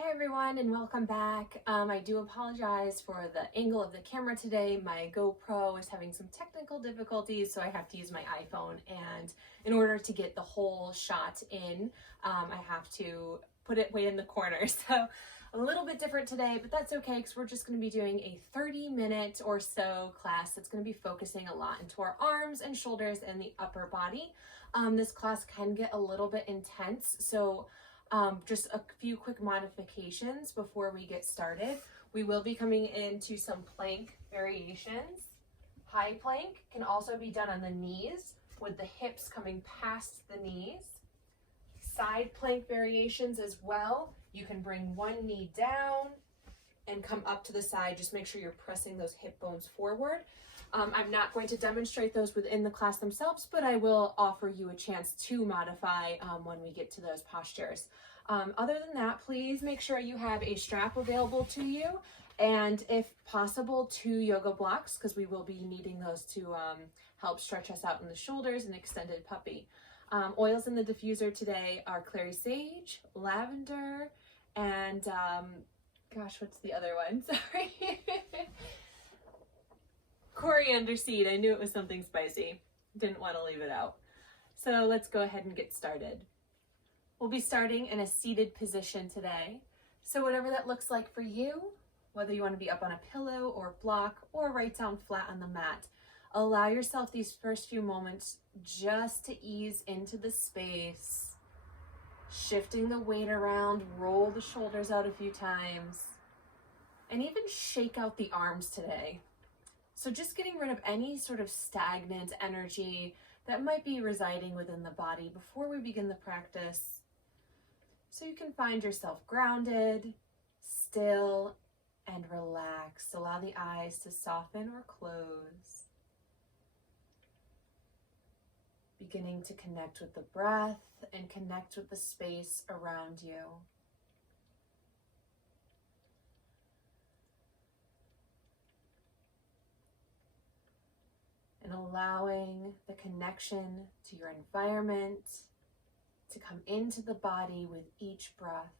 Hi everyone and welcome back. I do apologize for the angle of the camera today. My GoPro is having some technical difficulties, so I have to use my iPhone, and in order to get the whole shot in, I have to put it way in the corner. So a little bit different today, but that's okay because we're just going to be doing a 30-minute or so class that's going to be focusing a lot into our arms and shoulders and the upper body. This class can get a little bit intense, so just a few quick modifications before we get started. We will be coming into some plank variations. High plank can also be done on the knees with the hips coming past the knees. Side plank variations as well. You can bring one knee down and come up to the side. Just make sure you're pressing those hip bones forward. I'm not going to demonstrate those within the class themselves, but I will offer you a chance to modify when we get to those postures. Other than that, please make sure you have a strap available to you, and if possible, 2 yoga blocks, because we will be needing those to help stretch us out in the shoulders and extended puppy. Oils in the diffuser today are clary sage, lavender, and gosh, what's the other one? Sorry. Coriander seed. I knew it was something spicy. Didn't want to leave it out. So let's go ahead and get started. We'll be starting in a seated position today. So whatever that looks like for you, whether you want to be up on a pillow or block or right down flat on the mat, allow yourself these first few moments just to ease into the space, shifting the weight around, roll the shoulders out a few times, and even shake out the arms today. So just getting rid of any sort of stagnant energy that might be residing within the body before we begin the practice, so you can find yourself grounded, still, and relaxed. Allow the eyes to soften or close. Beginning to connect with the breath and connect with the space around you. And allowing the connection to your environment to come into the body with each breath.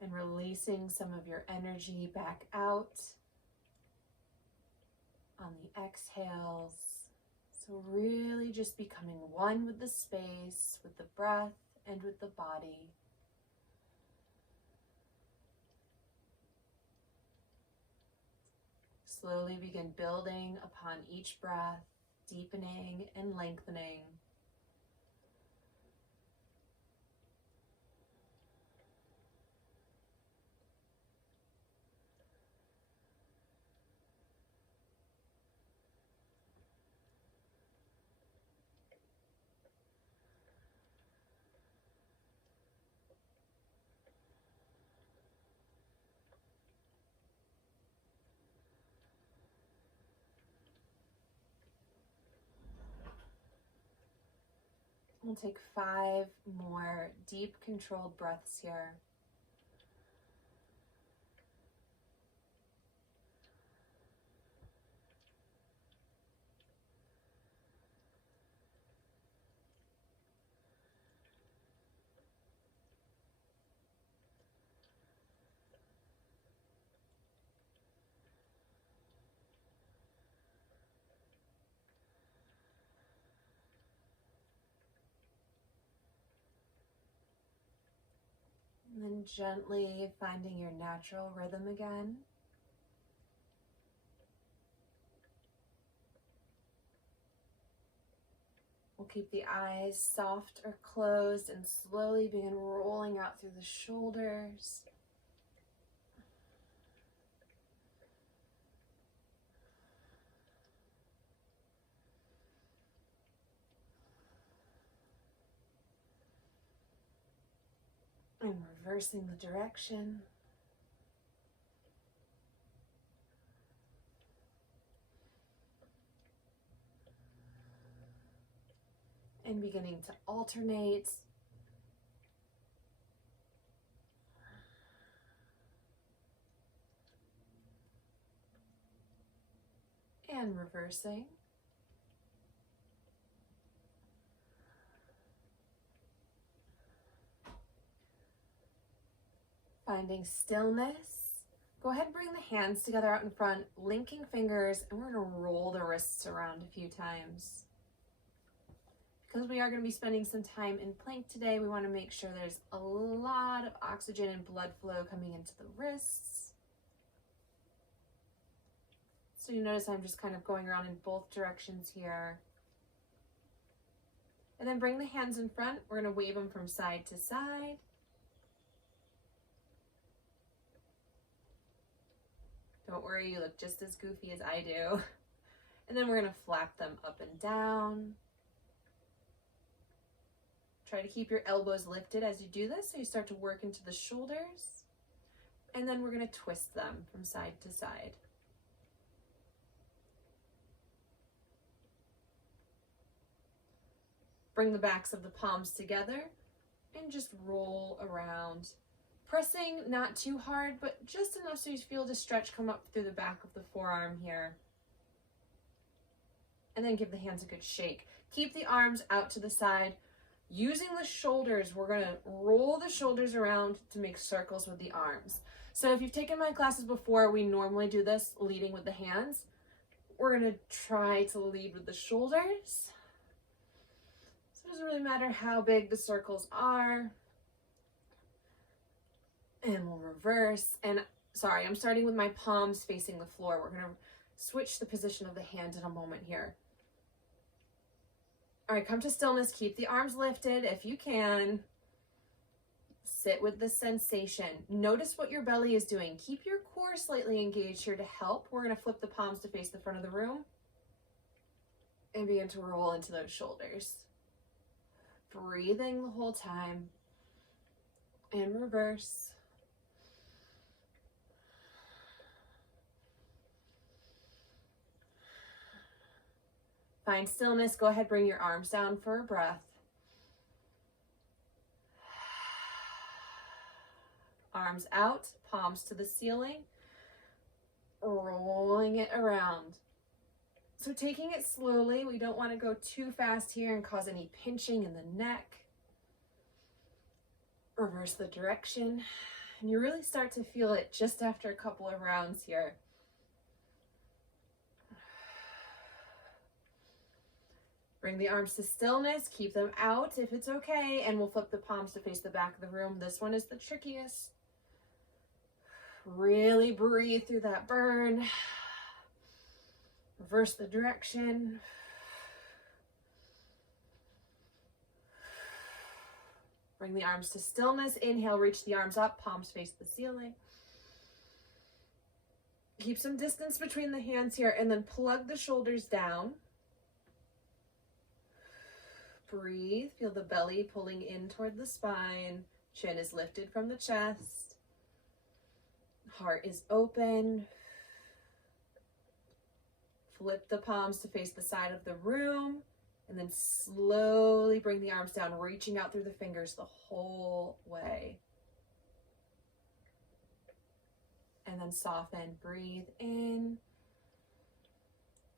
And releasing some of your energy back out on the exhales. So really just becoming one with the space, with the breath, and with the body. Slowly begin building upon each breath, deepening and lengthening. We'll take 5 more deep, controlled breaths here. And then gently finding your natural rhythm again. We'll keep the eyes soft or closed and slowly begin rolling out through the shoulders. And reversing the direction. And beginning to alternate. And reversing. Finding stillness. Go ahead and bring the hands together out in front, linking fingers, and we're going to roll the wrists around a few times. Because we are going to be spending some time in plank today, we want to make sure there's a lot of oxygen and blood flow coming into the wrists. So you notice I'm just kind of going around in both directions here. And then bring the hands in front. We're going to wave them from side to side. Don't worry, you look just as goofy as I do. And then we're going to flap them up and down. Try to keep your elbows lifted as you do this, so you start to work into the shoulders. And then we're going to twist them from side to side. Bring the backs of the palms together and just roll around. Pressing not too hard, but just enough so you feel the stretch come up through the back of the forearm here. And then give the hands a good shake. Keep the arms out to the side. Using the shoulders, we're going to roll the shoulders around to make circles with the arms. So if you've taken my classes before, we normally do this leading with the hands. We're going to try to lead with the shoulders. So it doesn't really matter how big the circles are. And we'll reverse. And sorry, I'm starting with my palms facing the floor. We're going to switch the position of the hand in a moment here. All right, come to stillness. Keep the arms lifted if you can. Sit with the sensation. Notice what your belly is doing. Keep your core slightly engaged here to help. We're going to flip the palms to face the front of the room and begin to roll into those shoulders. Breathing the whole time. And reverse. Find stillness. Go ahead, bring your arms down for a breath. Arms out, palms to the ceiling, rolling it around. So taking it slowly, we don't want to go too fast here and cause any pinching in the neck. Reverse the direction, and you really start to feel it just after a couple of rounds here. Bring the arms to stillness, keep them out if it's okay, and we'll flip the palms to face the back of the room. This one is the trickiest. Really breathe through that burn. Reverse the direction. Bring the arms to stillness. Inhale, reach the arms up, palms face the ceiling. Keep some distance between the hands here, and then plug the shoulders down. Breathe, feel the belly pulling in toward the spine. Chin is lifted from the chest. Heart is open. Flip the palms to face the side of the room. And then slowly bring the arms down, reaching out through the fingers the whole way. And then soften, breathe in.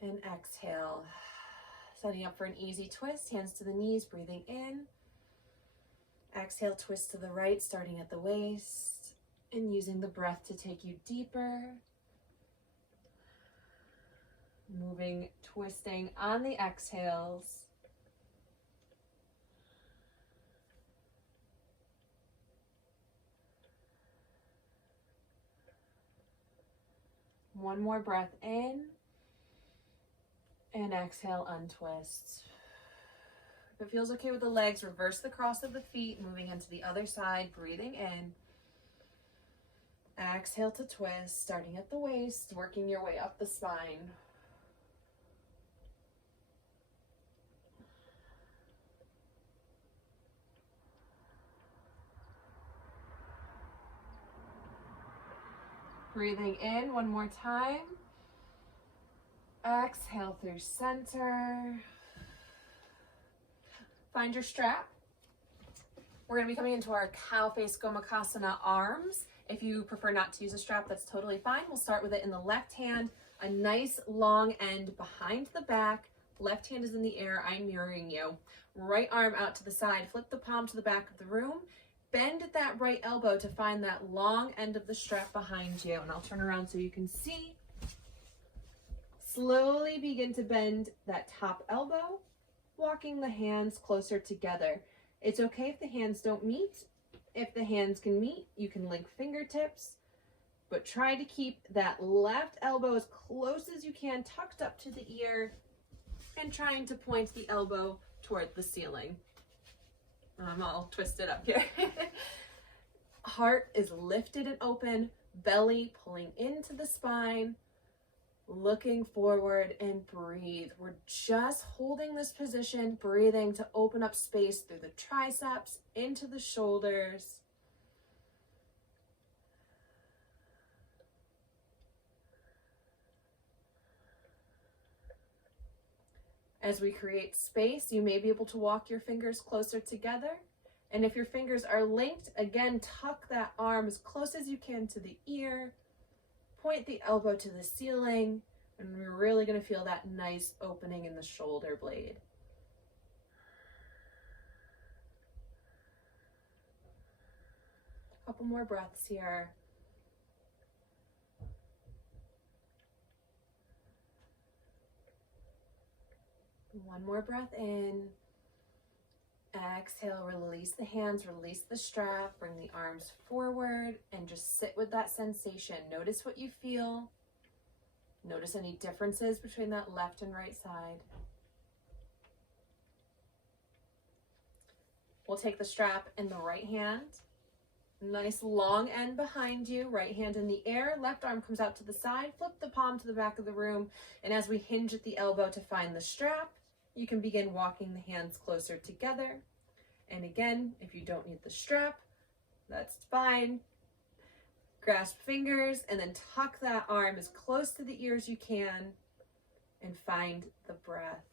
And exhale. Setting up for an easy twist, hands to the knees, breathing in. Exhale, twist to the right, starting at the waist, and using the breath to take you deeper. Moving, twisting on the exhales. One more breath in. And exhale, untwist. If it feels okay with the legs, reverse the cross of the feet, moving into the other side, breathing in. Exhale to twist, starting at the waist, working your way up the spine. Breathing in one more time. Exhale through center. Find your strap. We're going to be coming into our cow face Gomukhasana arms. If you prefer not to use a strap, that's totally fine. We'll start with it in the left hand, a nice long end behind the back. Left hand is in the air. I'm mirroring you. Right arm out to the side. Flip the palm to the back of the room bend that right elbow to find that long end of the strap behind you. And I'll turn around so you can see. Slowly begin to bend that top elbow, walking the hands closer together. It's okay if the hands don't meet. If the hands can meet, you can link fingertips, but try to keep that left elbow as close as you can, tucked up to the ear, and trying to point the elbow toward the ceiling. I'm all twisted up here. Heart is lifted and open, belly pulling into the spine, looking forward, and breathe. We're just holding this position, breathing to open up space through the triceps, into the shoulders. As we create space, you may be able to walk your fingers closer together. And if your fingers are linked, again, tuck that arm as close as you can to the ear. Point the elbow to the ceiling. And we're really going to feel that nice opening in the shoulder blade. A couple more breaths here. One more breath in. Exhale, release the hands, release the strap, bring the arms forward, and just sit with that sensation. Notice what you feel. Notice any differences between that left and right side. We'll take the strap in the right hand. Nice long end behind you, right hand in the air, left arm comes out to the side, flip the palm to the back of the room, and as we hinge at the elbow to find the strap, you can begin walking the hands closer together. And again, if you don't need the strap, that's fine. Grasp fingers and then tuck that arm as close to the ear as you can and find the breath.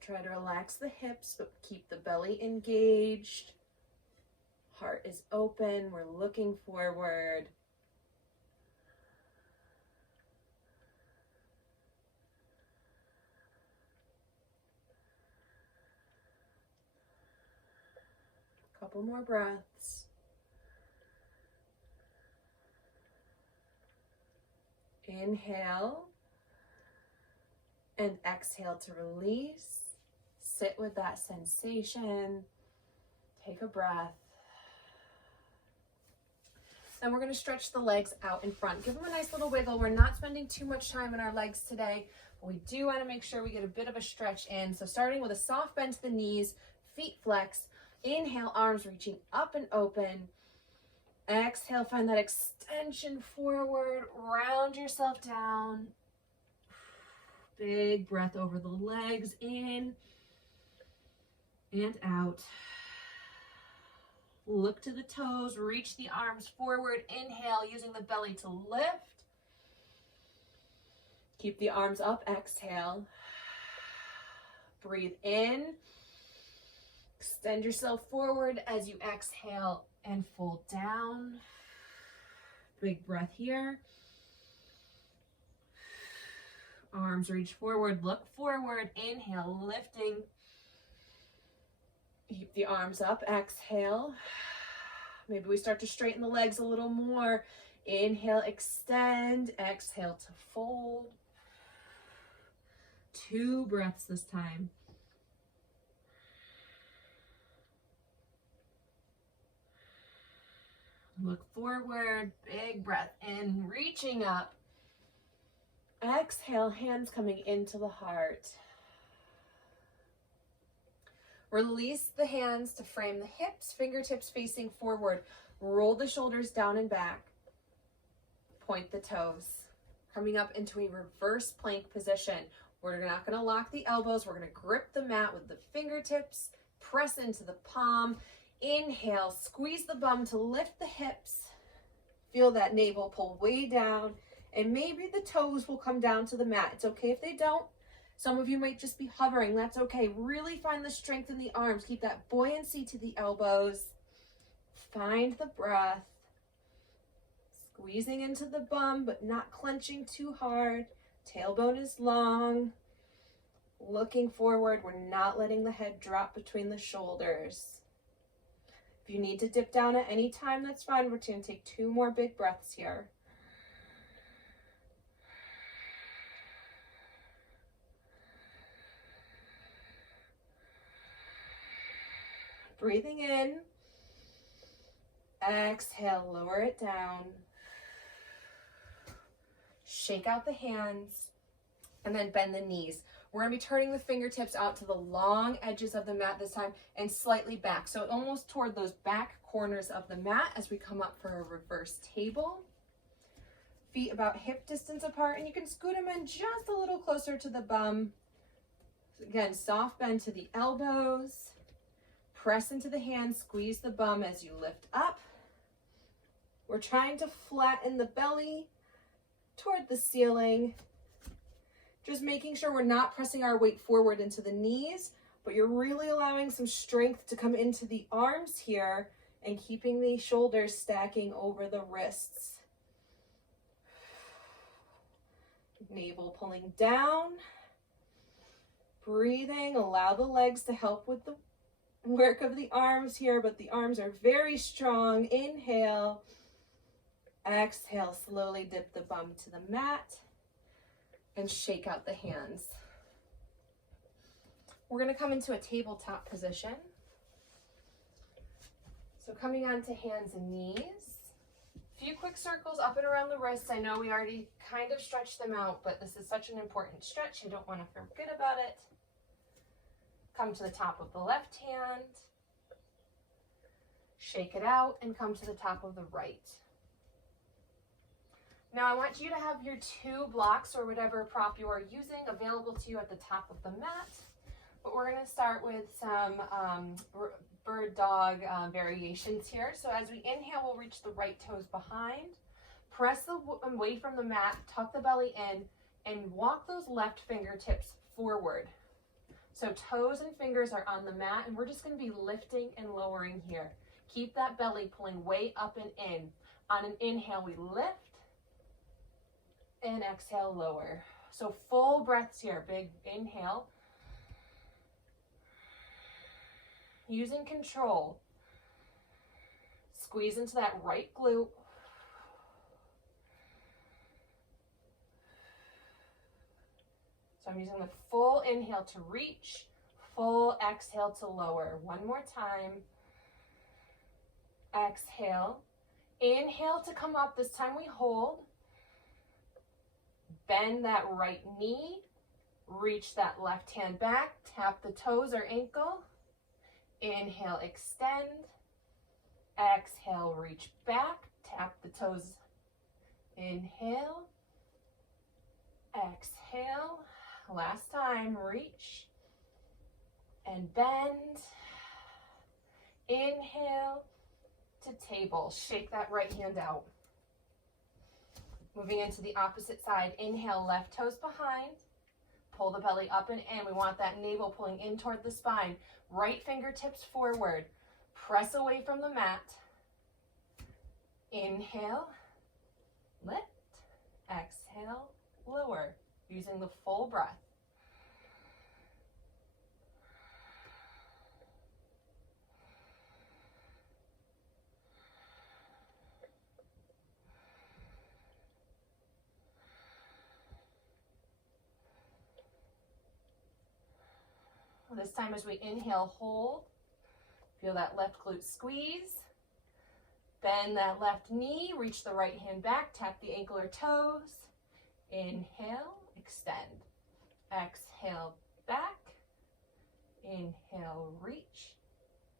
Try to relax the hips, but keep the belly engaged. Heart is open. We're looking forward. Couple more breaths. Inhale and exhale to release. Sit with that sensation. Take a breath. Then we're going to stretch the legs out in front. Give them a nice little wiggle. We're not spending too much time in our legs today, but we do want to make sure we get a bit of a stretch in. So starting with a soft bend to the knees, feet flex. Inhale, arms reaching up and open. Exhale, find that extension forward. Round yourself down. Big breath over the legs, in and out. Look to the toes, reach the arms forward. Inhale, using the belly to lift. Keep the arms up, exhale. Breathe in. Extend yourself forward as you exhale and fold down. Big breath here. Arms reach forward, look forward. Inhale, lifting. Keep the arms up, exhale. Maybe we start to straighten the legs a little more. Inhale, extend. Exhale to fold. 2 breaths this time. Look forward, big breath in, reaching up. Exhale, hands coming into the heart. Release the hands to frame the hips, fingertips facing forward. Roll the shoulders down and back. Point the toes. Coming up into a reverse plank position. We're not going to lock the elbows. We're going to grip the mat with the fingertips. Press into the palm. Inhale, squeeze the bum to lift the hips. Feel that navel pull way down. And maybe the toes will come down to the mat. It's okay if they don't. Some of you might just be hovering. That's okay. Really find the strength in the arms. Keep that buoyancy to the elbows. Find the breath. Squeezing into the bum, but not clenching too hard. Tailbone is long. Looking forward, we're not letting the head drop between the shoulders. If you need to dip down at any time, that's fine. We're going to take 2 more big breaths here. Breathing in. Exhale, lower it down. Shake out the hands and then bend the knees. We're going to be turning the fingertips out to the long edges of the mat this time and slightly back. So almost toward those back corners of the mat as we come up for a reverse table. Feet about hip distance apart, and you can scoot them in just a little closer to the bum. Again, soft bend to the elbows. Press into the hands, squeeze the bum as you lift up. We're trying to flatten the belly toward the ceiling. Just making sure we're not pressing our weight forward into the knees, but you're really allowing some strength to come into the arms here and keeping the shoulders stacking over the wrists. Navel pulling down. Breathing, allow the legs to help with the work of the arms here, but the arms are very strong. Inhale. Exhale, slowly dip the bum to the mat and shake out the hands. We're going to come into a tabletop position. So coming onto hands and knees. A few quick circles up and around the wrists. I know we already kind of stretched them out, but this is such an important stretch. You don't want to forget about it. Come to the top of the left hand. Shake it out and come to the top of the right. Now I want you to have your 2 blocks or whatever prop you are using available to you at the top of the mat. But we're going to start with some bird dog variations here. So as we inhale, we'll reach the right toes behind. Press away from the mat, tuck the belly in, and walk those left fingertips forward. So toes and fingers are on the mat, and we're just going to be lifting and lowering here. Keep that belly pulling way up and in. On an inhale, we lift. And exhale, lower. So full breaths here. Big inhale. Using control. Squeeze into that right glute. So I'm using the full inhale to reach, full exhale to lower. One more time. Exhale. Inhale to come up. This time we hold. Bend that right knee, reach that left hand back, tap the toes or ankle. Inhale, extend. Exhale, reach back, tap the toes. Inhale. Exhale. Last time, reach and bend. Inhale to table. Shake that right hand out. Moving into the opposite side, inhale, left toes behind, pull the belly up and in. We want that navel pulling in toward the spine. Right fingertips forward, press away from the mat. Inhale, lift, exhale, lower, using the full breath. This time as we inhale, hold. Feel that left glute squeeze. Bend that left knee, reach the right hand back, tap the ankle or toes. Inhale, extend. Exhale, back. Inhale, reach.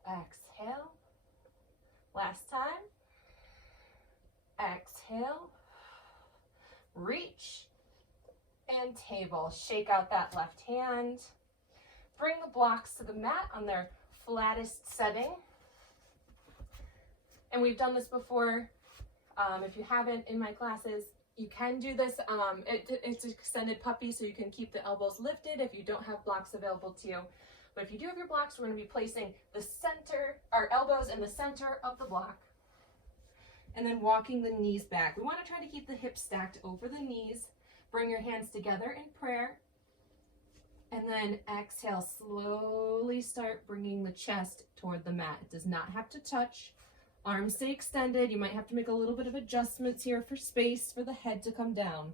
Exhale. Last time. Exhale, reach, and table. Shake out that left hand. Bring the blocks to the mat on their flattest setting. And we've done this before. If you haven't in my classes, you can do this. It's extended puppy, so you can keep the elbows lifted if you don't have blocks available to you. But if you do have your blocks, we're going to be placing our elbows in the center of the block. And then walking the knees back. We want to try to keep the hips stacked over the knees. Bring your hands together in prayer. And then exhale, slowly start bringing the chest toward the mat. It does not have to touch. Arms stay extended. You might have to make a little bit of adjustments here for space for the head to come down.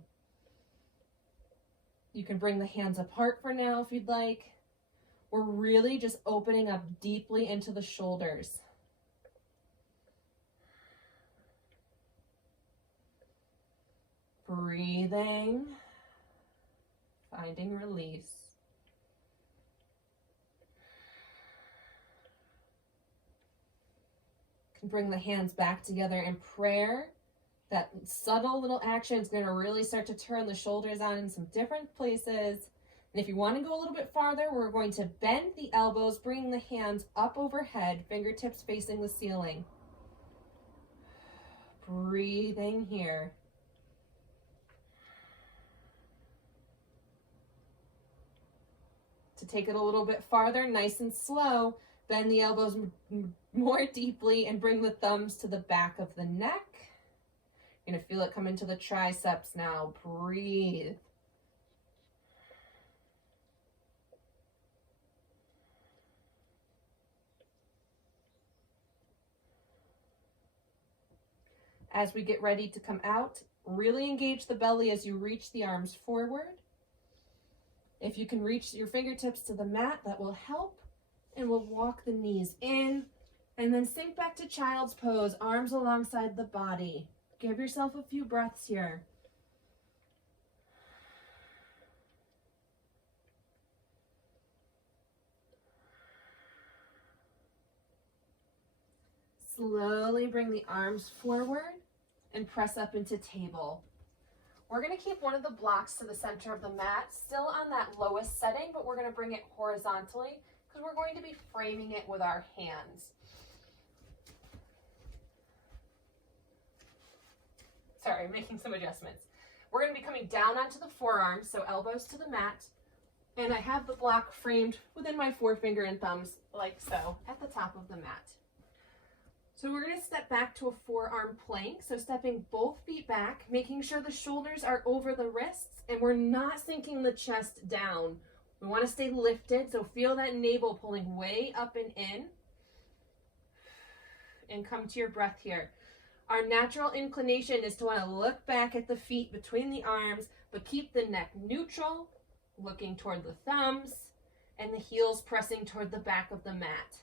You can bring the hands apart for now if you'd like. We're really just opening up deeply into the shoulders. Breathing, finding release. Can bring the hands back together in prayer. That subtle little action is going to really start to turn the shoulders on in some different places. And if you want to go a little bit farther, we're going to bend the elbows, bringing the hands up overhead, fingertips facing the ceiling. Breathing here. To take it a little bit farther, nice and slow, bend the elbows more deeply and bring the thumbs to the back of the neck. You're going to feel it come into the triceps now. Breathe. As we get ready to come out, really engage the belly as you reach the arms forward. If you can reach your fingertips to the mat, that will help. And we'll walk the knees in and then sink back to child's pose, arms alongside the body. Give yourself a few breaths here. Slowly bring the arms forward and press up into table. We're going to keep one of the blocks to the center of the mat, still on that lowest setting, but we're going to bring it horizontally because we're going to be framing it with our hands. Sorry, making some adjustments. We're going to be coming down onto the forearms, so elbows to the mat, and I have the block framed within my forefinger and thumbs, like so, at the top of the mat. So we're going to step back to a forearm plank. So stepping both feet back, making sure the shoulders are over the wrists and we're not sinking the chest down. We want to stay lifted. So feel that navel pulling way up and in. And come to your breath here. Our natural inclination is to want to look back at the feet between the arms, but keep the neck neutral, looking toward the thumbs, and the heels pressing toward the back of the mat.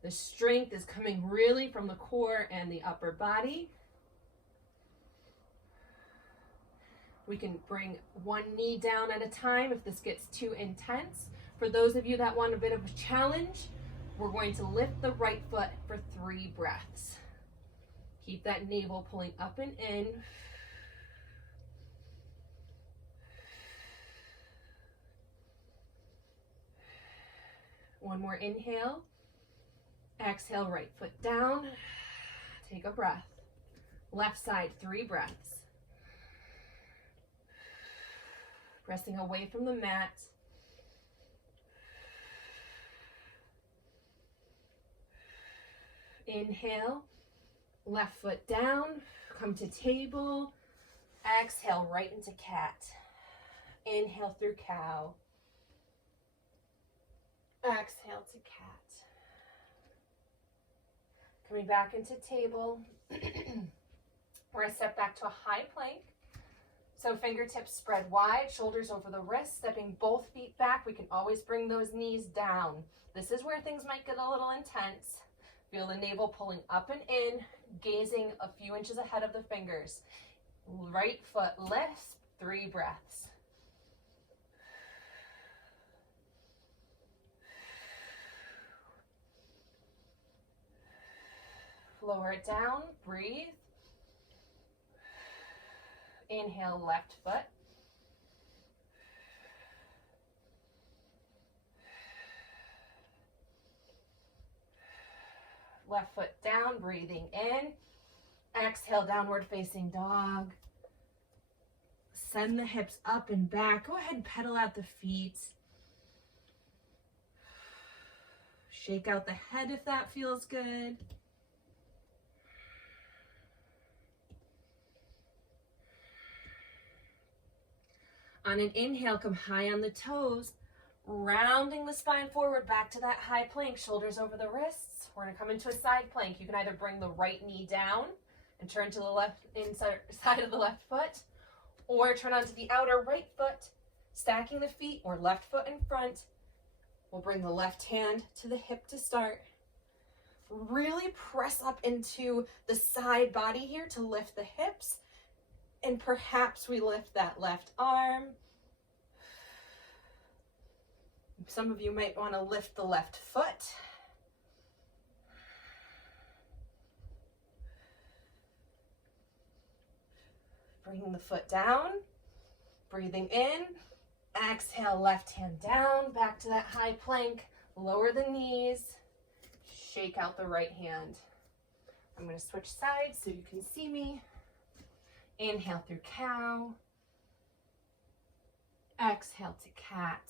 The strength is coming really from the core and the upper body. We can bring one knee down at a time if this gets too intense. For those of you that want a bit of a challenge, we're going to lift the right foot for 3 breaths. Keep that navel pulling up and in. One more inhale. Exhale, right foot down. Take a breath. Left side, 3 breaths. Pressing away from the mat. Inhale, left foot down, come to table. Exhale, right into cat. Inhale through cow. Exhale to cat. Coming back into table. We're going to step back to a high plank. So fingertips spread wide, shoulders over the wrists, stepping both feet back. We can always bring those knees down. This is where things might get a little intense. Feel the navel pulling up and in, gazing a few inches ahead of the fingers. Right foot lifts, 3 breaths. Lower it down, breathe. Inhale, left foot. Left foot down, breathing in. Exhale, downward facing dog. Send the hips up and back. Go ahead and pedal out the feet. Shake out the head if that feels good. On an inhale, come high on the toes, rounding the spine forward back to that high plank, shoulders over the wrists. We're gonna come into a side plank. You can either bring the right knee down and turn to the left inside side of the left foot, or turn onto the outer right foot, stacking the feet or left foot in front. We'll bring the left hand to the hip to start. Really press up into the side body here to lift the hips. And perhaps we lift that left arm. Some of you might want to lift the left foot. Bringing the foot down, breathing in. Exhale, left hand down, back to that high plank. Lower the knees, shake out the right hand. I'm going to switch sides so you can see me. Inhale through cow. Exhale to cat.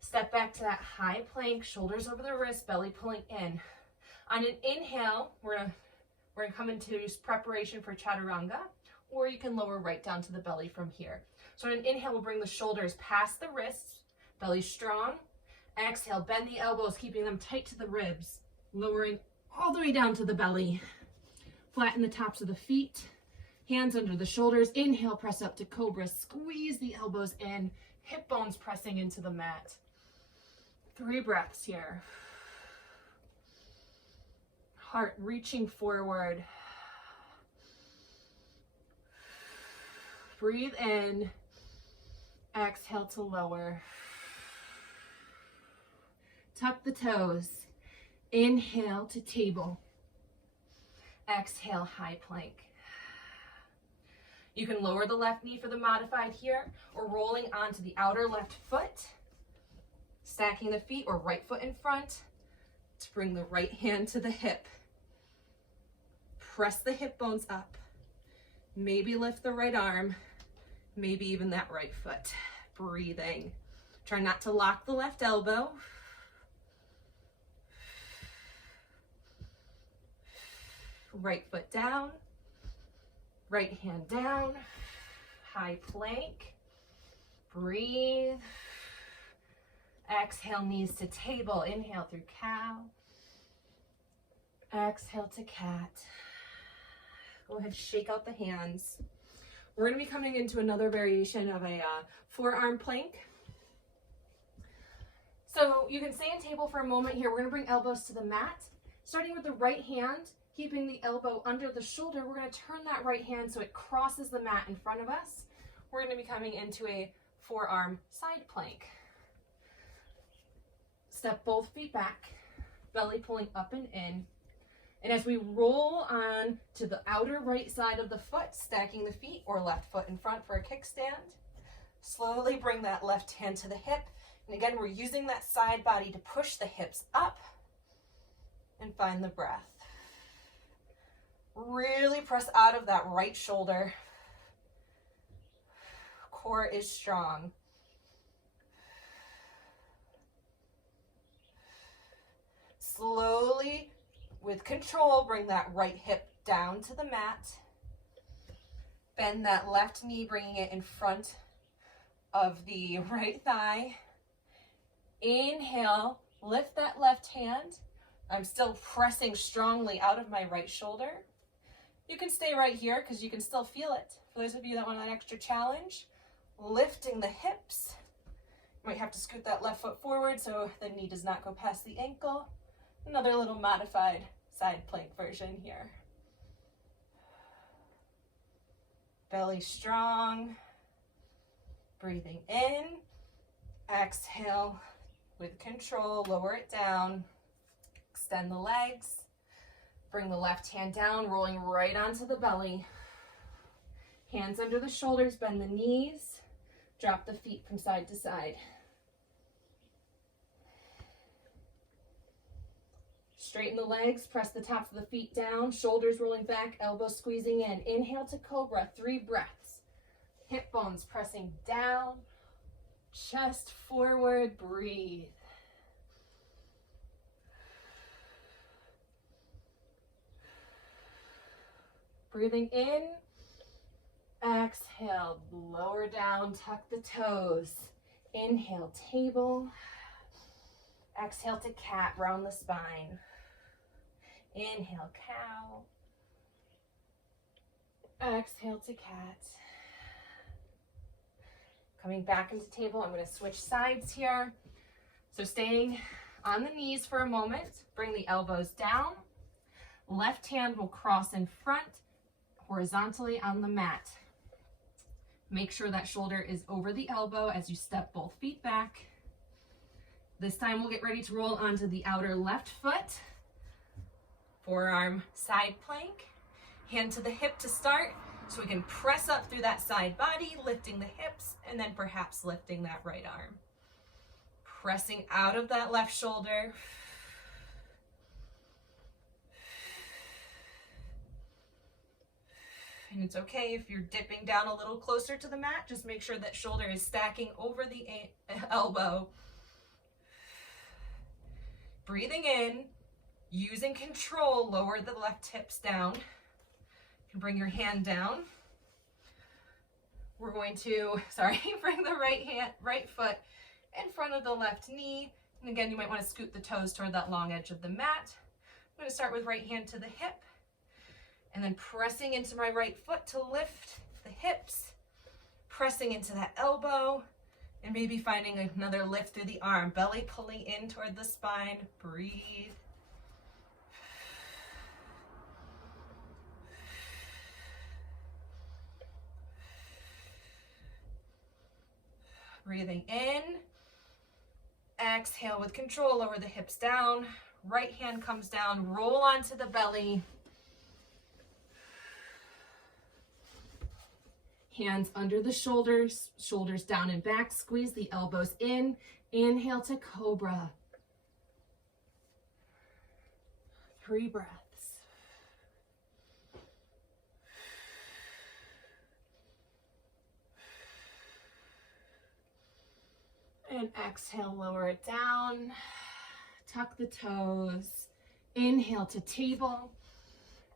Step back to that high plank, shoulders over the wrist, belly pulling in. On an inhale, we're gonna come into preparation for chaturanga, or you can lower right down to the belly from here. So on an inhale, we'll bring the shoulders past the wrists, belly strong. Exhale, bend the elbows, keeping them tight to the ribs, lowering all the way down to the belly. Flatten the tops of the feet, hands under the shoulders. Inhale, press up to cobra. Squeeze the elbows in, hip bones pressing into the mat. 3 breaths here. Heart reaching forward. Breathe in. Exhale to lower. Tuck the toes. Inhale to table. Exhale, high plank. You can lower the left knee for the modified here, or rolling onto the outer left foot, stacking the feet or right foot in front to bring the right hand to the hip. Press the hip bones up. Maybe lift the right arm, maybe even that right foot. Breathing. Try not to lock the left elbow. Right foot down, right hand down, high plank. Breathe. Exhale, knees to table. Inhale through cow. Exhale to cat. Go ahead, shake out the hands. We're going to be coming into another variation of a forearm plank. So you can stay in table for a moment here. We're going to bring elbows to the mat, starting with the right hand. Keeping the elbow under the shoulder, we're going to turn that right hand so it crosses the mat in front of us. We're going to be coming into a forearm side plank. Step both feet back, belly pulling up and in. And as we roll on to the outer right side of the foot, stacking the feet or left foot in front for a kickstand, slowly bring that left hand to the hip. And again, we're using that side body to push the hips up and find the breath. Really press out of that right shoulder. Core is strong. Slowly, with control, bring that right hip down to the mat. Bend that left knee, bringing it in front of the right thigh. Inhale, lift that left hand. I'm still pressing strongly out of my right shoulder. You can stay right here because you can still feel it. For those of you that want that extra challenge, lifting the hips. You might have to scoot that left foot forward so the knee does not go past the ankle. Another little modified side plank version here. Belly strong. Breathing in. Exhale with control, lower it down. Extend the legs. Bring the left hand down, rolling right onto the belly. Hands under the shoulders, bend the knees. Drop the feet from side to side. Straighten the legs, press the tops of the feet down, shoulders rolling back, elbows squeezing in. Inhale to cobra, 3 breaths. Hip bones pressing down, chest forward, breathe. Breathing in. Exhale, lower down, tuck the toes. Inhale, table. Exhale to cat, round the spine. Inhale, cow. Exhale to cat. Coming back into table, I'm going to switch sides here. So staying on the knees for a moment, bring the elbows down. Left hand will cross in front, horizontally on the mat. Make sure that shoulder is over the elbow as you step both feet back. This time we'll get ready to roll onto the outer left foot. Forearm side plank. Hand to the hip to start, so we can press up through that side body, lifting the hips, and then perhaps lifting that right arm. Pressing out of that left shoulder. And it's okay if you're dipping down a little closer to the mat, just make sure that shoulder is stacking over the elbow. Breathing in, using control, lower the left hips down. You can bring your hand down. We're going to, bring the right foot in front of the left knee. And again, you might want to scoot the toes toward that long edge of the mat. I'm going to start with right hand to the hip, and then pressing into my right foot to lift the hips, pressing into that elbow, and maybe finding another lift through the arm, belly pulling in toward the spine. Breathe. Breathing in. Exhale with control, lower the hips down. Right hand comes down, roll onto the belly. Hands under the shoulders, shoulders down and back, squeeze the elbows in. Inhale to cobra. 3 breaths. And exhale, lower it down. Tuck the toes. Inhale to table.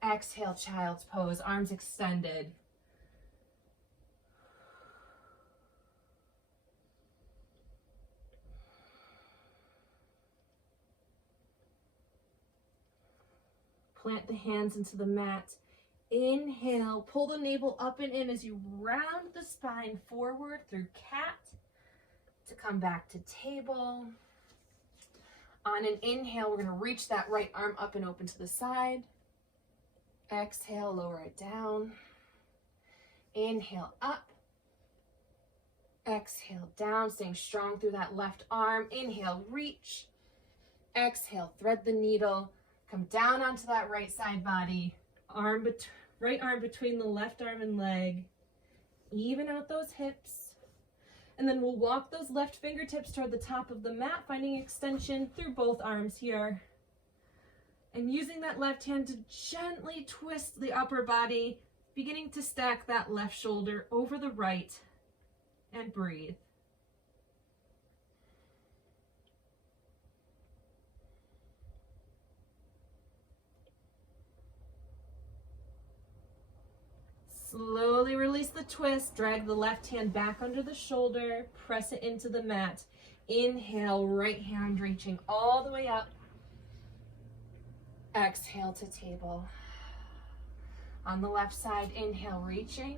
Exhale, child's pose, arms extended. Plant the hands into the mat. Inhale, pull the navel up and in as you round the spine forward through cat to come back to table. On an inhale, we're going to reach that right arm up and open to the side. Exhale, lower it down. Inhale, up. Exhale, down, staying strong through that left arm. Inhale, reach. Exhale, thread the needle. Come down onto that right side body. Right arm between the left arm and leg. Even out those hips. And then we'll walk those left fingertips toward the top of the mat, finding extension through both arms here. And using that left hand to gently twist the upper body, beginning to stack that left shoulder over the right, and breathe. Slowly release the twist, drag the left hand back under the shoulder, press it into the mat. Inhale, right hand reaching all the way up. Exhale to table. On the left side, inhale, reaching.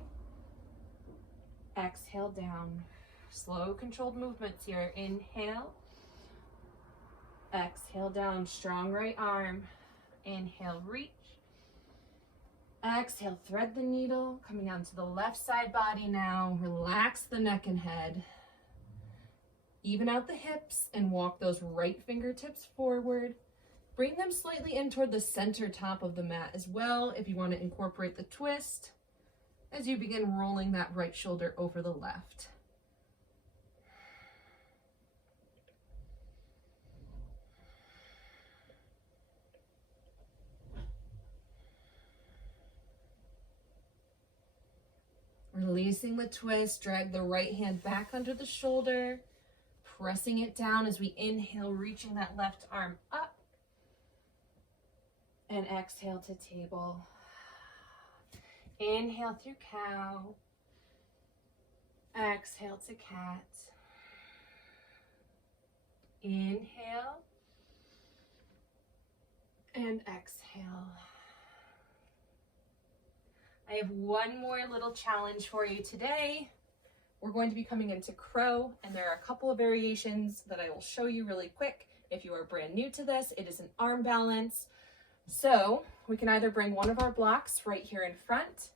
Exhale, down. Slow, controlled movements here. Inhale. Exhale, down. Strong right arm. Inhale, reach. Exhale, thread the needle, coming onto the left side body now. Relax the neck and head. Even out the hips and walk those right fingertips forward. Bring them slightly in toward the center top of the mat as well if you want to incorporate the twist as you begin rolling that right shoulder over the left. Releasing the twist, drag the right hand back under the shoulder, pressing it down as we inhale, reaching that left arm up. And exhale to table. Inhale through cow. Exhale to cat. Inhale. And exhale. I have one more little challenge for you today. We're going to be coming into crow, and there are a couple of variations that I will show you really quick. If you are brand new to this, it is an arm balance. So we can either bring one of our blocks right here in front.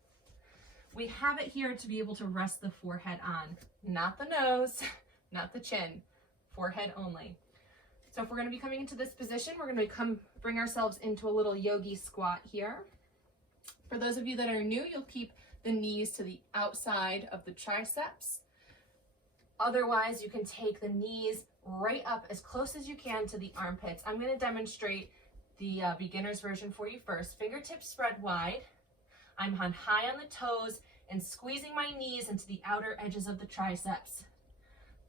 We have it here to be able to rest the forehead on, not the nose, not the chin, forehead only. So if we're going to be coming into this position, we're going to bring ourselves into a little yogi squat here. For those of you that are new, you'll keep the knees to the outside of the triceps. Otherwise, you can take the knees right up as close as you can to the armpits. I'm going to demonstrate the beginner's version for you first. Fingertips spread wide. I'm on high on the toes and squeezing my knees into the outer edges of the triceps.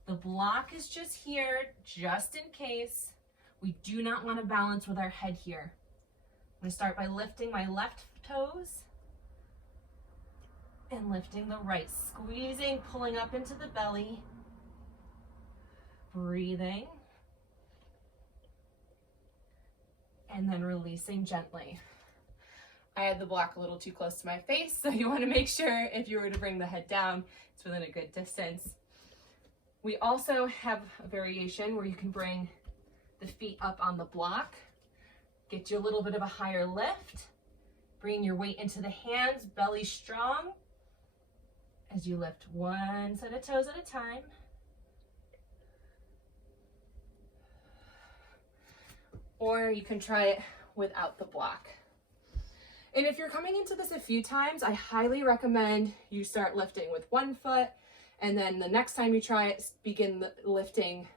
The block is just here, just in case. We do not want to balance with our head here. I'm going to start by lifting my left toes and lifting the right, squeezing, pulling up into the belly, breathing, and then releasing gently. I had the block a little too close to my face, so you want to make sure if you were to bring the head down, it's within a good distance. We also have a variation where you can bring the feet up on the block, get you a little bit of a higher lift, bring your weight into the hands, belly strong, as you lift one set of toes at a time. Or you can try it without the block. And if you're coming into this a few times, I highly recommend you start lifting with one foot, and then the next time you try it, begin lifting,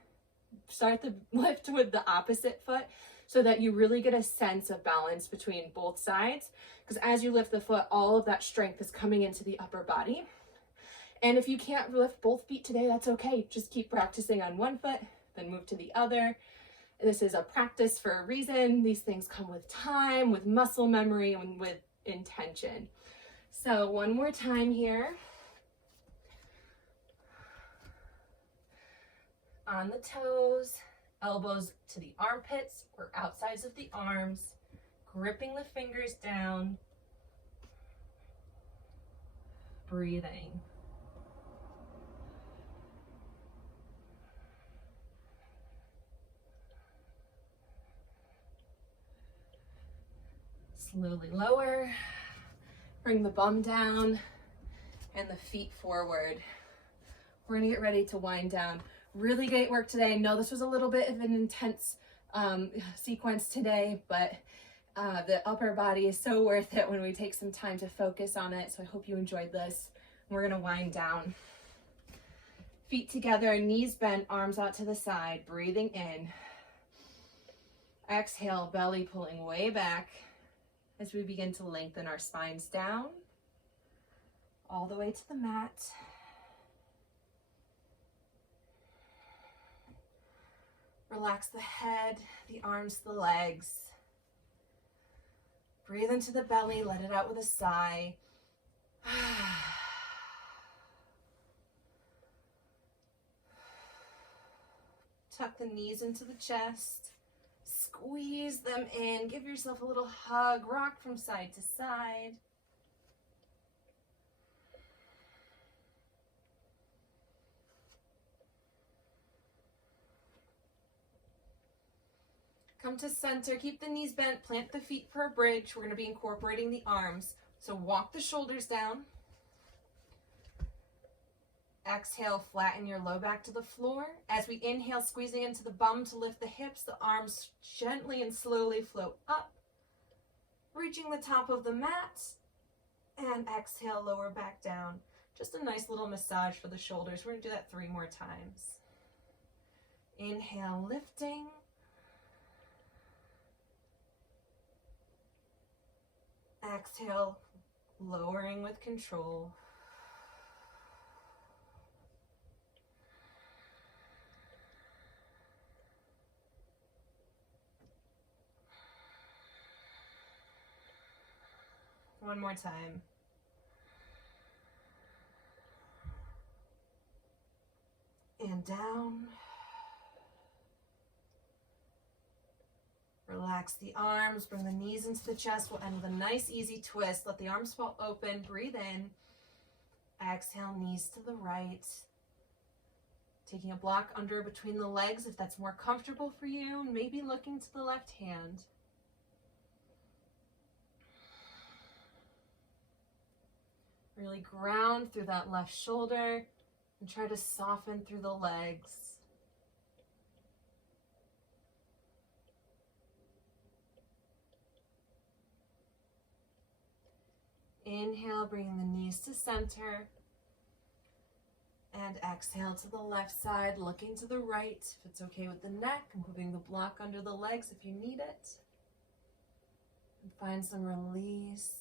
start the lift with the opposite foot, so that you really get a sense of balance between both sides. Because as you lift the foot, all of that strength is coming into the upper body. And if you can't lift both feet today, that's okay. Just keep practicing on one foot, then move to the other. This is a practice for a reason. These things come with time, with muscle memory, and with intention. So one more time here. On the toes, elbows to the armpits or outsides of the arms, gripping the fingers down, breathing. Slowly lower, bring the bum down and the feet forward. We're gonna get ready to wind down. Really great work today. I know this was a little bit of an intense sequence today, but the upper body is so worth it when we take some time to focus on it. So I hope you enjoyed this. We're gonna wind down. Feet together, knees bent, arms out to the side, breathing in. Exhale, belly pulling way back as we begin to lengthen our spines down, all the way to the mat. Relax the head, the arms, the legs. Breathe into the belly, let it out with a sigh. Tuck the knees into the chest. Squeeze them in. Give yourself a little hug. Rock from side to side. Come to center. Keep the knees bent. Plant the feet for a bridge. We're going to be incorporating the arms. So walk the shoulders down. Exhale, flatten your low back to the floor. As we inhale, squeezing into the bum to lift the hips, the arms gently and slowly float up, reaching the top of the mat, and exhale, lower back down. Just a nice little massage for the shoulders. We're going to do that 3 more times. Inhale, lifting. Exhale, lowering with control. One more time. And down. Relax the arms, bring the knees into the chest. We'll end with a nice easy twist. Let the arms fall open, breathe in. Exhale, knees to the right. Taking a block under between the legs if that's more comfortable for you. Maybe looking to the left hand. Really ground through that left shoulder and try to soften through the legs. Inhale, bringing the knees to center. And exhale to the left side, looking to the right. If it's okay with the neck, moving the block under the legs if you need it. And find some release.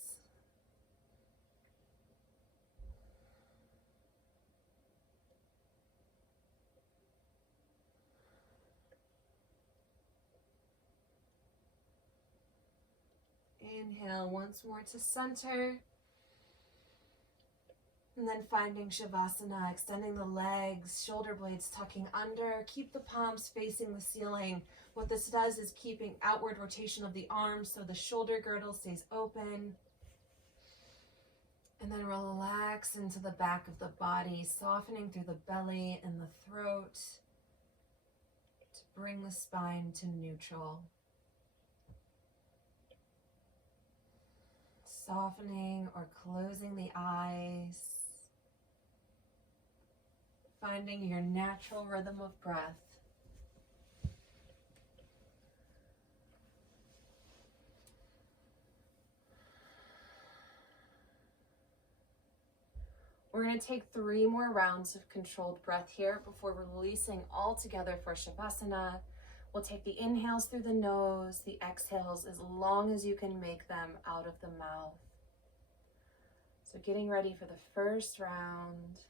Inhale once more to center. And then finding Shavasana, extending the legs, shoulder blades tucking under. Keep the palms facing the ceiling. What this does is keeping outward rotation of the arms so the shoulder girdle stays open. And then relax into the back of the body, softening through the belly and the throat to bring the spine to neutral. Softening or closing the eyes. Finding your natural rhythm of breath. We're going to take 3 more rounds of controlled breath here before releasing all together for Shavasana. We'll take the inhales through the nose, the exhales as long as you can make them out of the mouth. So getting ready for the first round.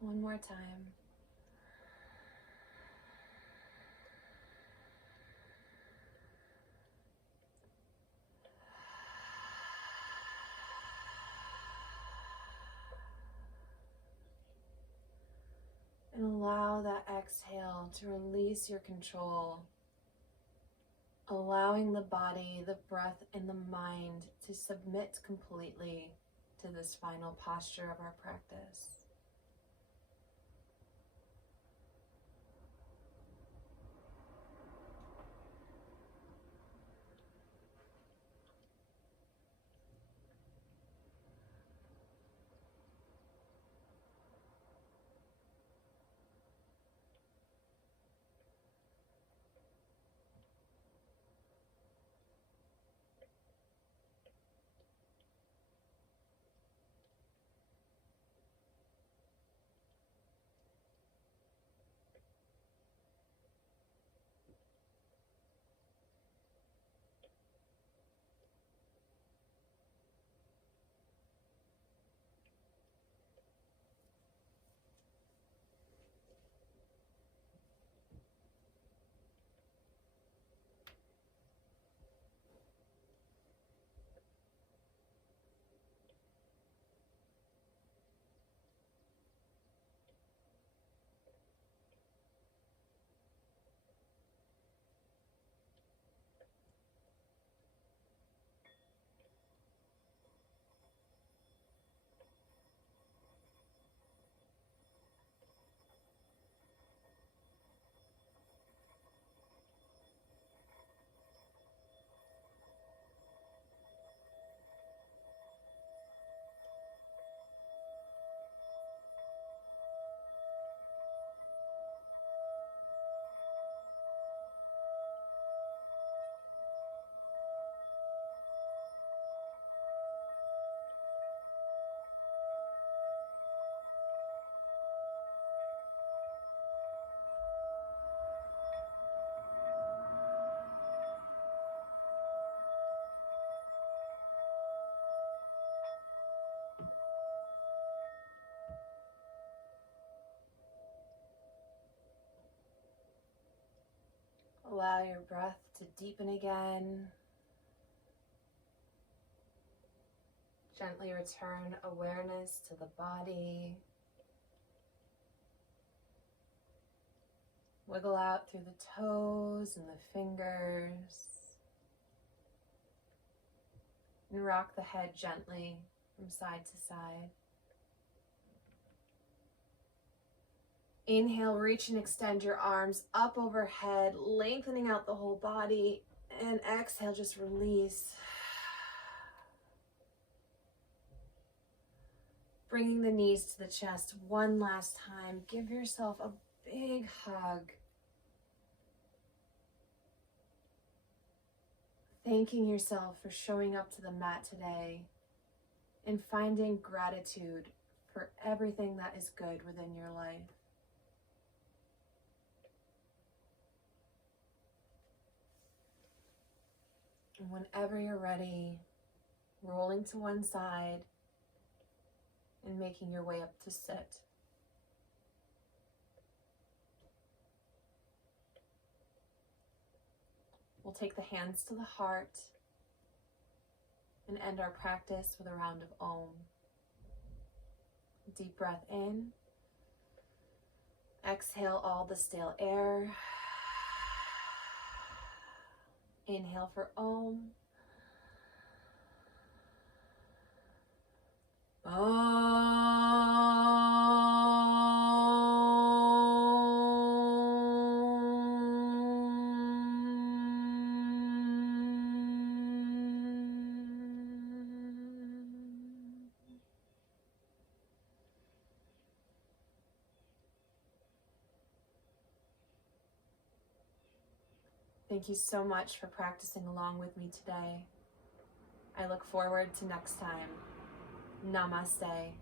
One more time. And allow that exhale to release your control, allowing the body, the breath, and the mind to submit completely to this final posture of our practice. to deepen again. Gently return awareness to the body. Wiggle out through the toes and the fingers. And rock the head gently from side to side. Inhale, reach and extend your arms up overhead, lengthening out the whole body. And exhale, just release. Bringing the knees to the chest one last time. Give yourself a big hug. Thanking yourself for showing up to the mat today and finding gratitude for everything that is good within your life. And whenever you're ready, rolling to one side and making your way up to sit. We'll take the hands to the heart and end our practice with a round of Om. Deep breath in. Exhale all the stale air. Inhale for Om. Thank you so much for practicing along with me today. I look forward to next time. Namaste.